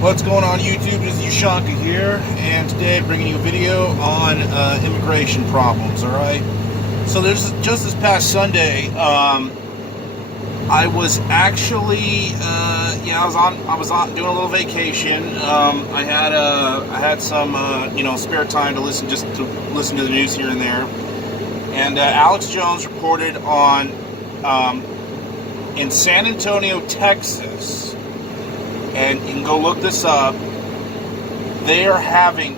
What's going on YouTube? This is Ushanka here, and today bringing you a video on immigration problems. All right. So there's just this past Sunday, I was actually, I was on doing a little vacation. I had some, spare time to listen to the news here and there, and Alex Jones reported on in San Antonio, Texas. And you can go look this up. They are having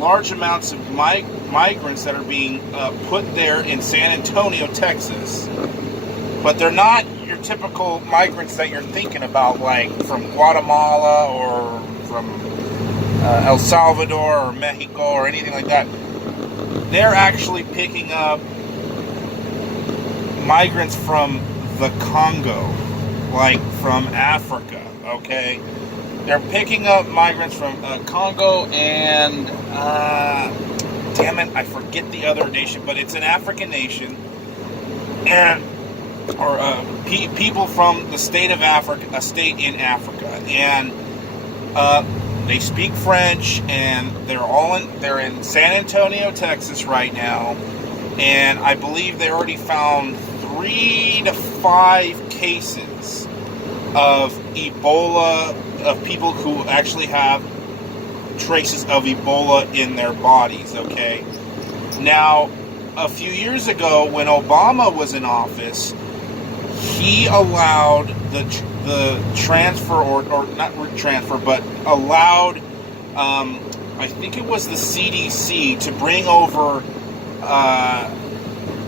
large amounts of migrants that are being put there in San Antonio, Texas. But they're not your typical migrants that you're thinking about, like from Guatemala or from El Salvador or Mexico or anything like that. They're actually picking up migrants from the Congo, like from Africa. Okay, they're picking up migrants from Congo and damn it, I forget the other nation, but it's an African nation, and people from the state of Africa, a state in Africa, and they speak French, and they're in San Antonio, Texas right now, and I believe they already found 3 to 5 cases of Ebola, of people who actually have traces of Ebola in their bodies, okay? Now, a few years ago, when Obama was in office, he allowed the transfer, or not transfer, but allowed, I think it was the CDC, to bring over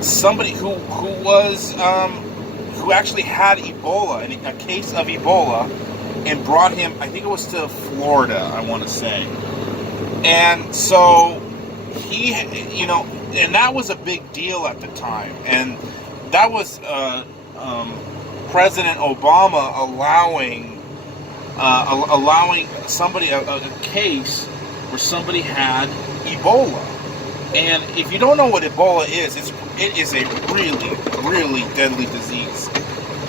somebody who actually had Ebola, a case of Ebola, and brought him, I think it was to Florida, I want to say. And so he, and that was a big deal at the time. And that was President Obama allowing somebody, a case where somebody had Ebola. And if you don't know what Ebola is, it is a really, really deadly disease.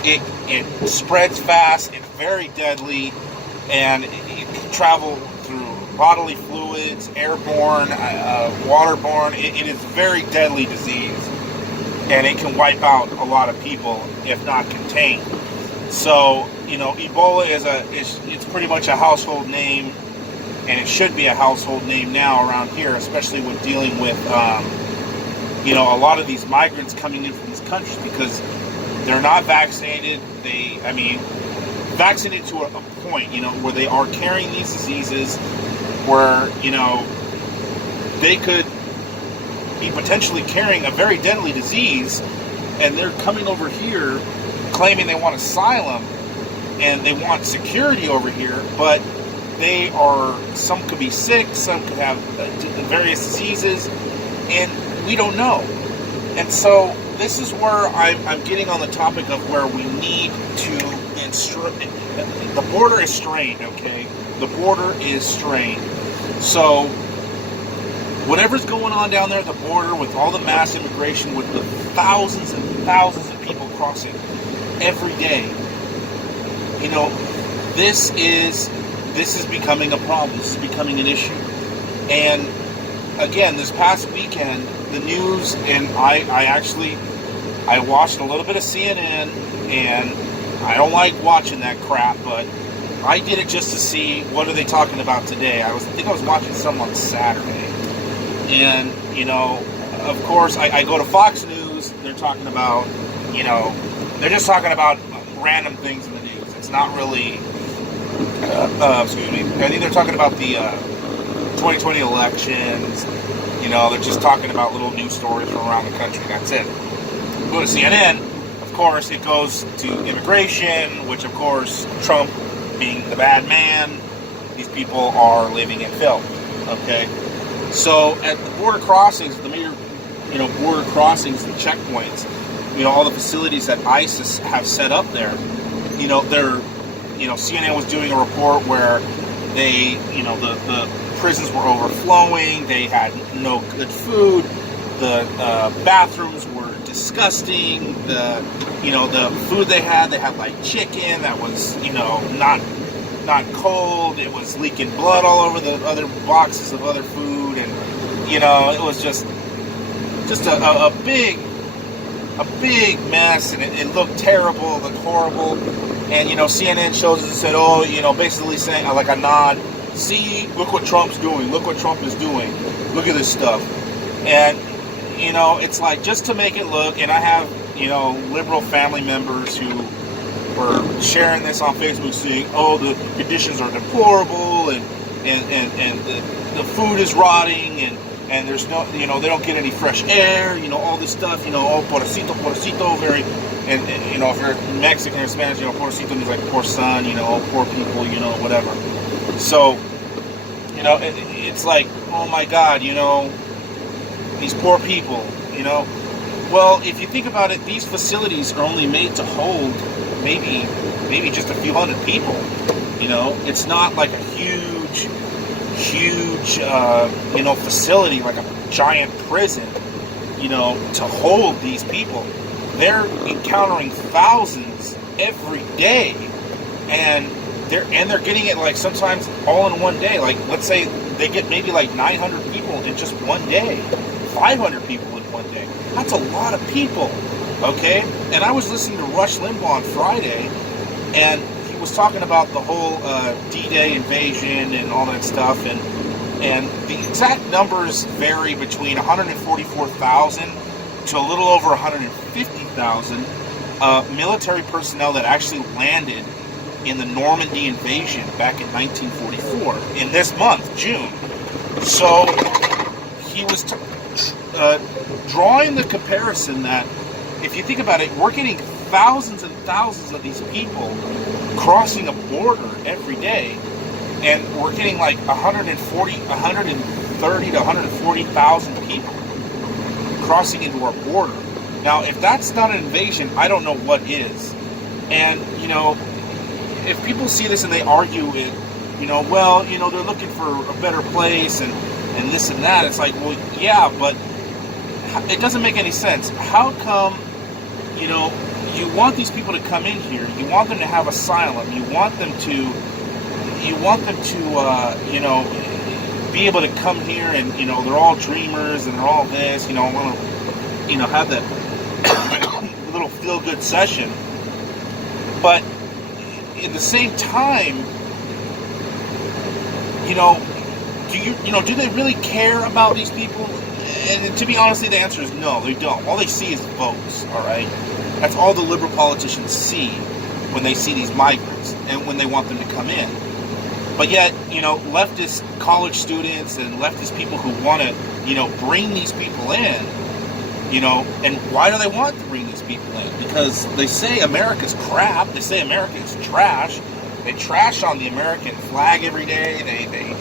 It spreads fast, it's very deadly, and it can travel through bodily fluids, airborne, waterborne. It is a very deadly disease, and it can wipe out a lot of people if not contained. So, Ebola it's pretty much a household name, and it should be a household name now around here, especially with dealing with a lot of these migrants coming in from these countries, because they're not vaccinated. Vaccinated to a point, where they are carrying these diseases, where, they could be potentially carrying a very deadly disease, and they're coming over here claiming they want asylum and they want security over here, but some could be sick, some could have various diseases, and we don't know. And so this is where I'm getting on the topic of where we need to the border is strained, okay? The border is strained. So whatever's going on down there at the border with all the mass immigration, with the thousands and thousands of people crossing every day, this is becoming a problem. This is becoming an issue. And again, this past weekend, the news, and I watched a little bit of CNN, and I don't like watching that crap, but I did it just to see what are they talking about today. I think I was watching some on Saturday, and of course I go to Fox News. They're talking about, they're just talking about random things in the news. It's not really, excuse me. I think they're talking about the 2020 elections. They're just talking about little news stories from around the country. That's it. Go to CNN, of course, it goes to immigration, which, of course, Trump being the bad man, these people are living in filth. Okay? So at the border crossings, the major, border crossings and checkpoints, all the facilities that ISIS have set up there, CNN was doing a report where they, the prisons were overflowing, they had no good food, the bathrooms were disgusting, the food they had like chicken that was, not not cold. It was leaking blood all over the other boxes of other food, and it was just a big mess, and it looked terrible, it looked horrible. And CNN shows it and said, basically saying like a nod. See, look what Trump's doing. Look what Trump is doing. Look at this stuff. And it's like just to make it look. And I have liberal family members who were sharing this on Facebook, saying, "Oh, the conditions are deplorable, and the food is rotting, and there's no, they don't get any fresh air, all this stuff, oh, pobrecito, very, and if you're Mexican or Spanish, pobrecito means like poor son, poor people, whatever." So, it's like, oh my God, these poor people, Well, if you think about it, these facilities are only made to hold maybe just a few hundred people. It's not like a huge facility, like a giant prison, to hold these people. They're encountering thousands every day, and they're getting it like sometimes all in one day. Like, let's say they get maybe like 900 people in just one day, 500 people in one day. That's a lot of people, okay? And I was listening to Rush Limbaugh on Friday, and he was talking about the whole D-Day invasion and all that stuff, and the exact numbers vary between 144,000 to a little over 150,000 military personnel that actually landed in the Normandy invasion back in 1944, in this month, June. So he was drawing the comparison that if you think about it, we're getting thousands and thousands of these people crossing a border every day, and we're getting like 130 to 140,000 people crossing into our border. Now, if that's not an invasion, I don't know what is. And, if people see this and they argue it, they're looking for a better place and this and that, it's like, well, yeah, but it doesn't make any sense. How come, you want these people to come in here, you want them to have asylum, you want them to be able to come here and, they're all dreamers and they're all this, want to, have that little feel-good session. But at the same time, do they really care about these people? And to be honest, the answer is no, they don't. All they see is votes, all right? That's all the liberal politicians see when they see these migrants and when they want them to come in. But yet, leftist college students and leftist people who want to, bring these people in, and why do they want to bring these people in? Because they say America's crap. They say America is trash. They trash on the American flag every day. They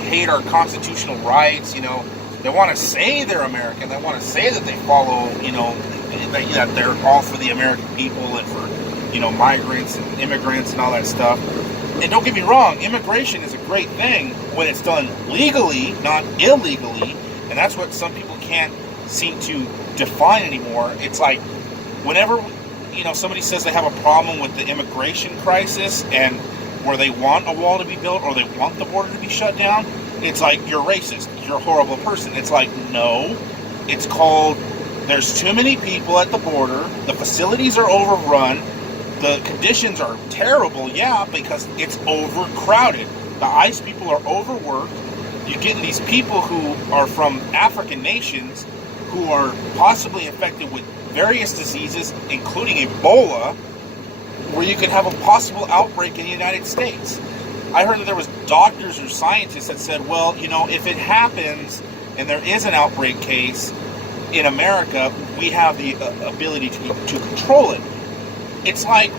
hate our constitutional rights. They want to say they're American. They want to say that they follow, that they're all for the American people and for, migrants and immigrants and all that stuff. And don't get me wrong, immigration is a great thing when it's done legally, not illegally. And that's what some people can't seem to define anymore. It's like whenever, somebody says they have a problem with the immigration crisis and where they want a wall to be built or they want the border to be shut down, it's like, you're racist, you're a horrible person. It's like, no, it's called, there's too many people at the border, the facilities are overrun, the conditions are terrible, yeah, because it's overcrowded. The ICE people are overworked. You get these people who are from African nations who are possibly infected with various diseases, including Ebola, where you could have a possible outbreak in the United States. I heard that there was doctors or scientists that said, well, if it happens and there is an outbreak case in America, we have the ability to control it. It's like,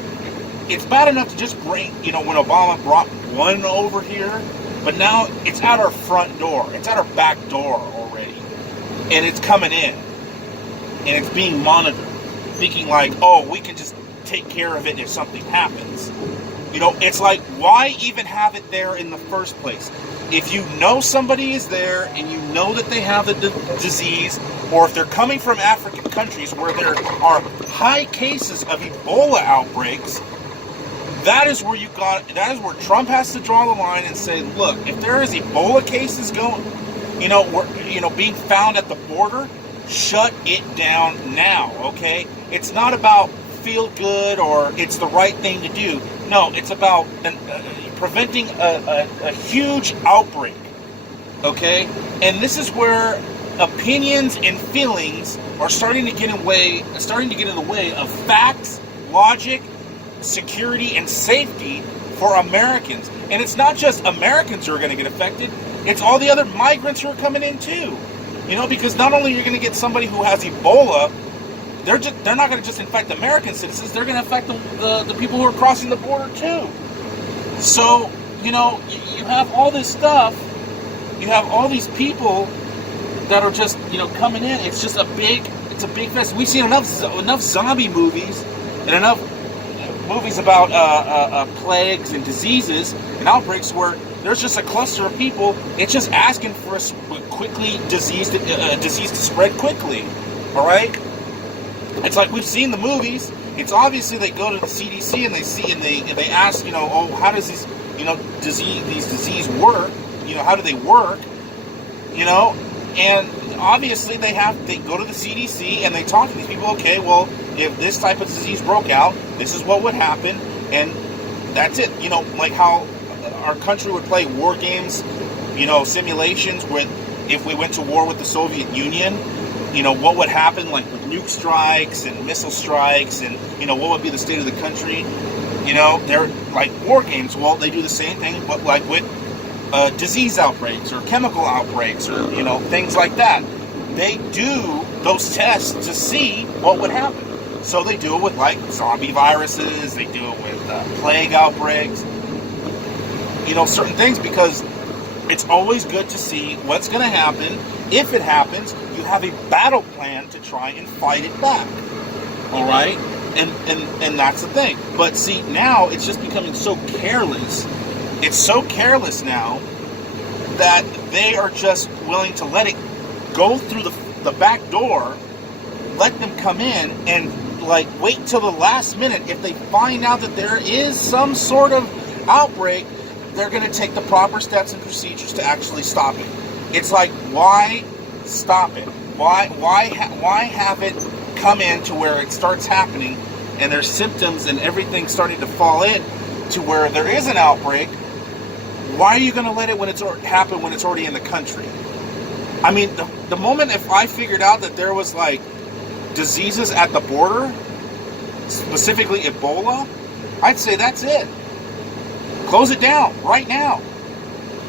it's bad enough to just bring, when Obama brought one over here, but now it's at our front door. It's at our back door already. And it's coming in. And it's being monitored. Thinking like, oh, we can just take care of it if something happens. It's like, why even have it there in the first place? If you know somebody is there and you know that they have the disease, or if they're coming from African countries where there are high cases of Ebola outbreaks, That is where that is where Trump has to draw the line and say, look, if there is Ebola cases going, being found at the border, shut it down now, okay? It's not about feel good or it's the right thing to do. No, it's about preventing a huge outbreak, okay? And this is where opinions and feelings are starting to get in the way of facts, logic, security, and safety for Americans. And it's not just Americans who are going to get affected, it's all the other migrants who are coming in too. Because not only are you going to get somebody who has Ebola, they're not going to just infect American citizens, they're going to affect the people who are crossing the border too. So, you have all this stuff, you have all these people that are just, coming in. It's just a big mess. We've seen enough zombie movies and enough movies about plagues and diseases and outbreaks where there's just a cluster of people. It's just asking for disease to spread quickly. All right. It's like we've seen the movies. It's obviously they go to the CDC and they ask, how does these disease work? How do they work? And obviously they go to the CDC and they talk to these people. Okay, well, if this type of disease broke out, this is what would happen, and that's it. Like how our country would play war games, simulations with if we went to war with the Soviet Union, what would happen, like with nuke strikes and missile strikes, and what would be the state of the country. They're like war games. Well, they do the same thing, but like with disease outbreaks or chemical outbreaks or things like that. They do those tests to see what would happen. So they do it with like zombie viruses. They do it with plague outbreaks. Certain things, because it's always good to see what's going to happen. If it happens, you have a battle plan to try and fight it back. All right, and that's the thing. But see, now it's just becoming so careless. It's so careless now that they are just willing to let it go through the back door, let them come in, and like wait till the last minute. If they find out that there is some sort of outbreak, they're going to take the proper steps and procedures to actually stop it. It's like, why stop it? Why have it come in to where it starts happening and there's symptoms and everything starting to fall in to where there is an outbreak? Why are you going to let it happen when it's already in the country? I mean, the moment if I figured out that there was like diseases at the border, specifically Ebola, I'd say that's it. Close it down right now.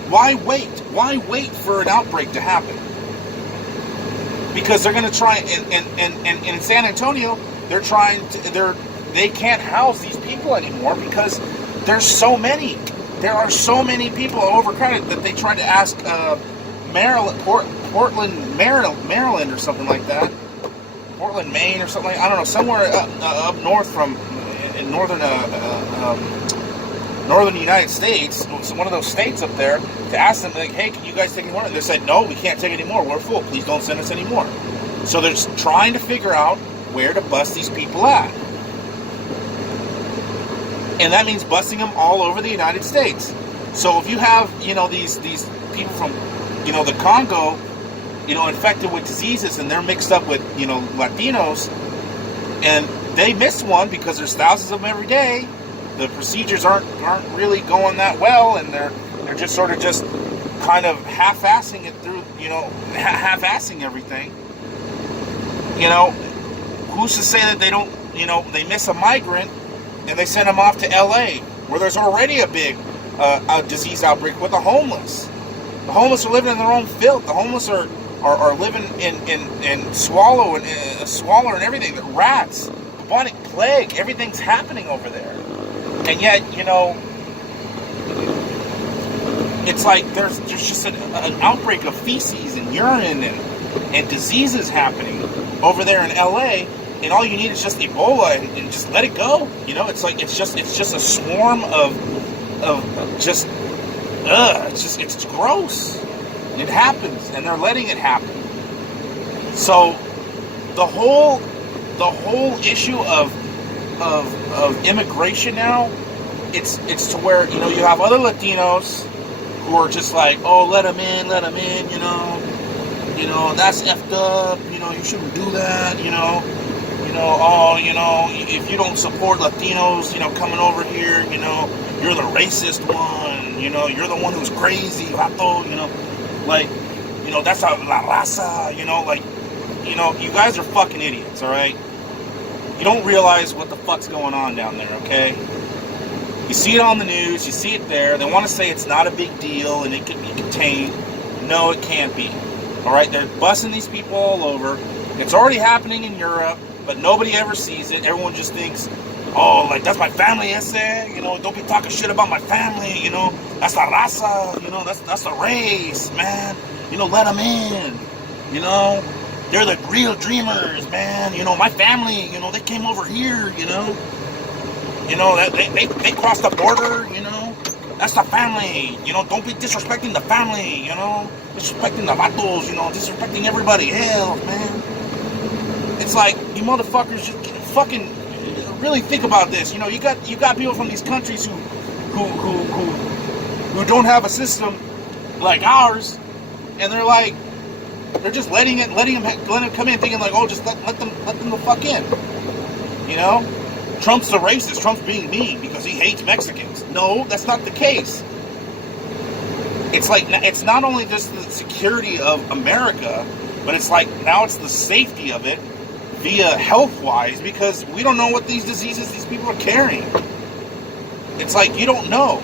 Why wait? Why wait for an outbreak to happen? Because they're going to try, and in San Antonio, they can't house these people anymore because there's so many. There are so many people overcrowded that they tried to ask Portland, Maryland, or something like that. Portland, Maine, or something like, I don't know, somewhere up north from in northern United States, one of those states up there, to ask them, like, hey, can you guys take any more? They said, no, we can't take any more. We're full. Please don't send us any more. So they're just trying to figure out where to bust these people at. And that means busting them all over the United States. So if you have, these people from, the Congo, infected with diseases, and they're mixed up with, Latinos, and they miss one because there's thousands of them every day. The procedures aren't really going that well, and they're just sort of just kind of half-assing it through, half-assing everything. Who's to say that they don't, they miss a migrant and they send them off to LA, where there's already a big disease outbreak with the homeless. The homeless are living in their own filth. The homeless are living in swallow and everything. The rats, bubonic plague, everything's happening over there. And yet, it's like there's just an outbreak of feces and urine and diseases happening over there in LA. And all you need is just Ebola and just let it go. It's like it's just a swarm of just it's gross. It happens, and they're letting it happen. So the whole issue of immigration now it's to where, you know, you have other Latinos who are just like, oh, let them in, you know, that's effed up, you know, you shouldn't do that, you know, oh, you know, if you don't support Latinos, you know, coming over here, you know, you're the racist one, you know, you're the one who's crazy, vato, you know, like, you know, that's la raza, you know, like, you know, you guys are fucking idiots, all right? You don't realize what the fuck's going on down there, okay? You see it on the news, you see it there. They want to say it's not a big deal and it can be contained. No, it can't be. All right, they're busting these people all over. It's already happening in Europe, but nobody ever sees it. Everyone just thinks, oh, like, that's my family, ese, you know, don't be talking shit about my family, you know, that's la raza, you know, that's the race, man, you know, let them in, you know, they're the real dreamers, man, you know, my family, you know, they came over here, you know, that they crossed the border, you know, that's the family, you know, don't be disrespecting the family, you know, disrespecting the vatos, you know, disrespecting everybody else, man. It's like, you motherfuckers just fucking really think about this. You know, you got people from these countries who don't have a system like ours, and they're just letting them come in, thinking like, oh, just let them the fuck in. You know, Trump's a racist. Trump's being mean because he hates Mexicans. No, that's not the case. It's like, it's not only just the security of America, but it's like now it's the safety of it via health-wise, because we don't know what these diseases these people are carrying. It's like, you don't know.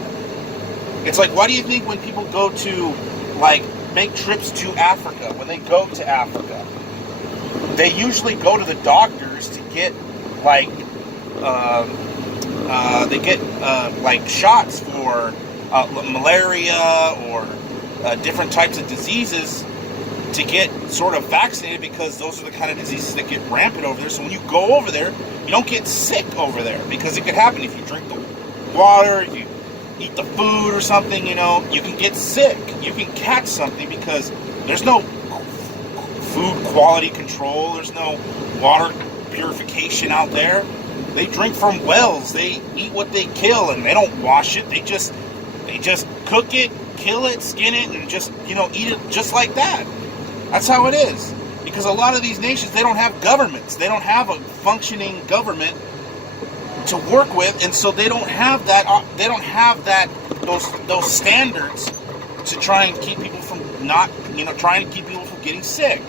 It's like, why do you think when people go to, like, make trips to Africa, when they go to Africa, they usually go to the doctors to get, like, like, shots for malaria or different types of diseases to get sort of vaccinated, because those are the kind of diseases that get rampant over there. So when you go over there, you don't get sick over there, because it could happen if you drink the water, if you eat the food or something, you know, you can get sick. You can catch something because there's no food quality control. There's no water purification out there. They drink from wells. They eat what they kill, and they don't wash it. They just cook it, kill it, skin it, and just, you know, eat it just like that. That's how it is. Because a lot of these nations, they don't have governments. They don't have a functioning government to work with, and so they don't have that. They don't have those standards to try and keep people from trying to keep people from getting sick.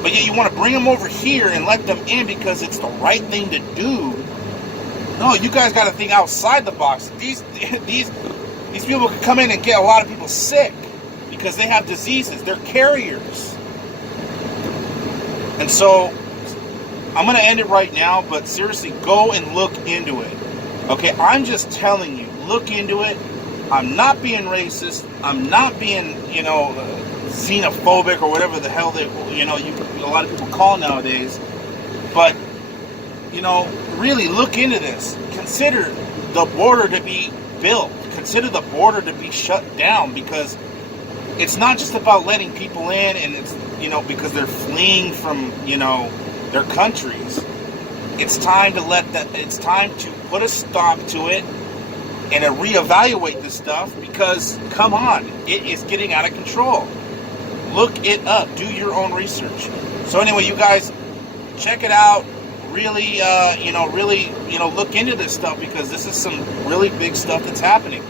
But yet you want to bring them over here and let them in because it's the right thing to do. No, you guys got to think outside the box. These people can come in and get a lot of people sick because they have diseases. They're carriers. And so I'm going to end it right now, but seriously, go and look into it. Okay, I'm just telling you, look into it. I'm not being racist. I'm not being, xenophobic or whatever the hell a lot of people call nowadays. But, really look into this. Consider the border to be built. Consider the border to be shut down, because it's not just about letting people in and it's, because they're fleeing from, their countries. It's time to put a stop to it and to reevaluate this stuff, because, come on, it is getting out of control. Look it up. Do your own research. So anyway, you guys, check it out. Really, look into this stuff, because this is some really big stuff that's happening.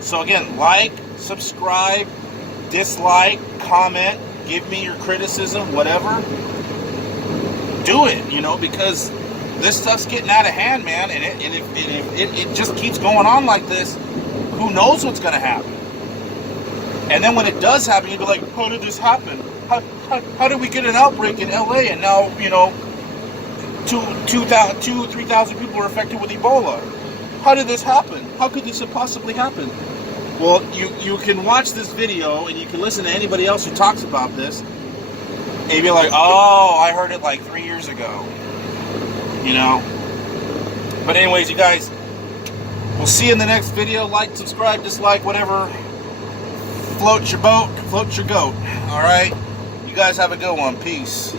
So again, like, subscribe, dislike, comment, give me your criticism, whatever. Do it, because this stuff's getting out of hand, man, and if it just keeps going on like this, who knows what's going to happen? And then when it does happen, you'll be like, how did this happen? How did we get an outbreak in LA and now, 3,000 people were affected with Ebola? How did this happen? How could this have possibly happened? Well, you can watch this video and you can listen to anybody else who talks about this, and you'll be like, oh, I heard it like 3 years ago. But anyways, you guys, we'll see you in the next video. Like, subscribe, dislike, whatever. Float your boat, float your goat. Alright? You guys have a good one. Peace.